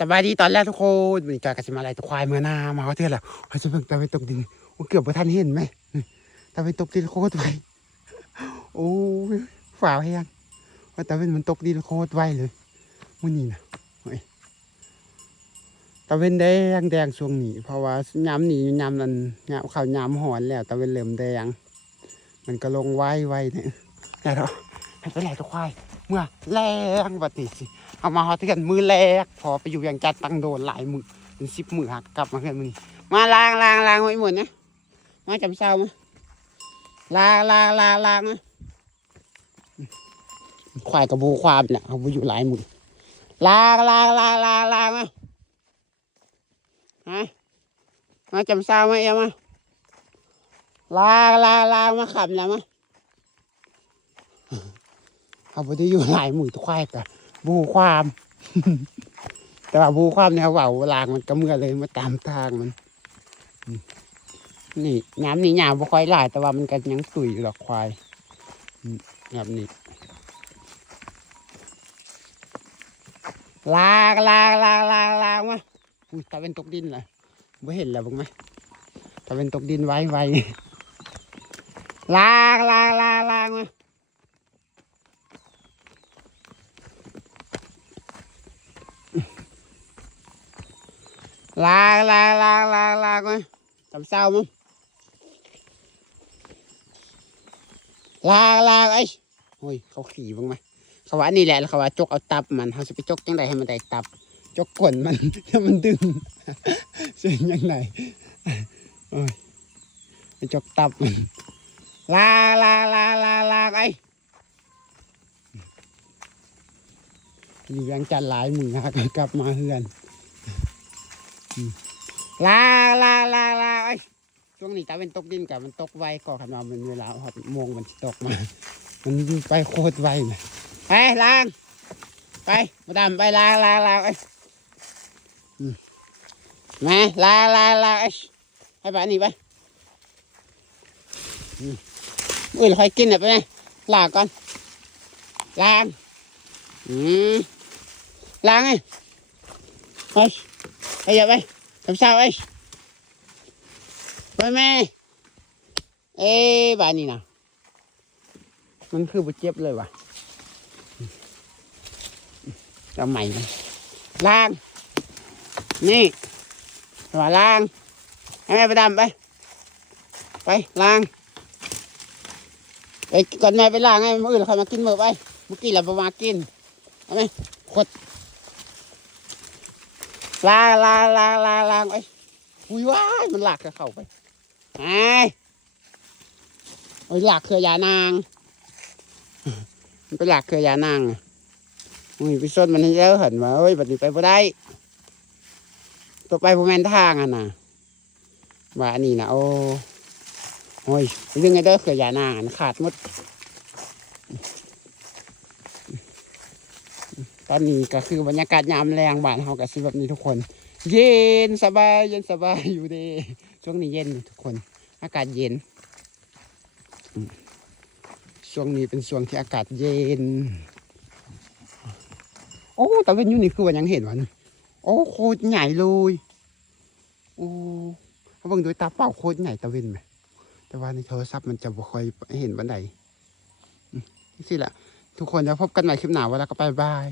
สบายดีตอนแรกทุกคนวันนี้จอยกับสิมาอะไรตัวควายเมื่อน้ามาเขาเทือนแล้วเขาจะเพิ่งตะไปตกดินโอ้เกือบบ่ทันเห็นไหมตะไปตกดินโคตรไวโอ้ฝ่าให้งว่าตะเป็นมันตกดินโคตรไวเลยมื่อนี้นะโอ้ยตะเวนแดงแดงช่วงนี้ เพราะว่าย้ำหนีย้ำนั้นย้ำเขาย้ำหอนแล้วตะเวนเริ่มแดง มันก็ลงไวไวเนี่ยแต่เราให้ไปแหล่ตัวควาย เมื่อแรงบัดนี้สิเอามาฮอตกันมือแรกพอไปอยู่อย่างจัดตังโดนหลายมือเป็นสิบมือหักกลับมาเพื่อนมือนี้มาล้างล้างล้างไว้หมดนะมาจำเศร้ามาล้างล้างล้างล้างนะควายกระบูความเนี่ยเขาไปอยู่หลายมือล้างล้างล้างล้างล้างมาฮะมาจำเศร้ามาเอ็มมาล้างล้างล้างมาขับแล้วมา เขาไปอยู่หลายมือตัวควายกันบูความ แต่ว่าบูความเนี่ยเว่าลางมันก็เมื่อเลยมาตามทางมัน นี่น้ำนี่หยาบ่ค่อยหลาย แต่ว่ามันก็ยังสุยอยู่หรอกควายแบบนี้ลากลากลากลากลากมาอุ้ยตาเป็นตกดินเลยไม่เห็นแล้วบ้างไหมตาเป็นตกดินไว้ไว้ลากลากลากลากมา ลาลาลาลาลากมาทำเศร้ามั้งลาลาไอ้โอ้ยเขาขี่บ้างไหมเขาว่านี่แหละแล้วเขาว่าจกเอาตับมันเขาจะไปจกจังไดให้มันได้ตับ จกก้นมันถ้ามันดึงเสียงยังไงโอ้ยไปจกตับมันลาลาลาลาลาไอ้อยู่ยังจันหลายมือฮะก็กลับมาเฮือน ลาลาลาลาไอ้ยช่วงนี้ตาเป็นตกดินกับมันตกไวก็ขนาดมันเวลาหอดมงมันตกมา มันไปโคตรไวเลยไปล้าง ไปมาดามไปล้างล้างล้างไอ้ยอืมาล้างล้างล้างไอ้ยให้บ้านนี้ไปอืมอุ้ยค่อยกินอะไปไหมลาก่อนล้างอืมล้างไงเฮ้ยไป ย่าไป làm sao ấy ไปแม่เอ๊ะบ้านนี้นะมันคือบ่เจ็บเลยว่ะจะใหม่เลยล้างนี่ว่าล้างให้แม่ไปดำไปไปล้างไปก่อนแม่ไปล้างให้มื่ออื่นเขามากินมือไปเมื่อกี้เราบ่มากินเอาไหมขด ลาลาลาลาลาไอ้อุ้ยว้ายมันหลากเข้าไปไอ้โอ้หลากเครือยานาง มันไปหลากเครือยานางอะอุ้ยไปส้นมันเยอะเห็นว่าเอ้ยบัดนี้ไปบ่ได้ตัวไปบ่แมนทางอะนะว่าอันนี้นะโอ้โอ้ยเรื่องไงเด้อเคือยานางขาดหมด ตอนนี้ก็คือบรรยากาศยามแรงบ้านเฮาก็สิแบบนี้ทุกคน เย็นสบายเย็นสบายอยู่เดีช่วงนี้เย็นทุกคน อากาศเย็น ช่วงนี้เป็นช่วงที่อากาศเย็น โอ้แต่เว้นอยู่นี่คือว่ายังเห็นวะนี่โอ้โคตรใหญ่เลยโอ้เขาเบิ่งด้วยตาเปล่าโคตรใหญ่ตะเวนไหมแต่ว่าในโทรศัพท์มันจะบ่ค่อยเห็นบันไดนี่สิแหละทุกคนจะพบกันใหม่คลิปหน้าเวลาก็ไปบาย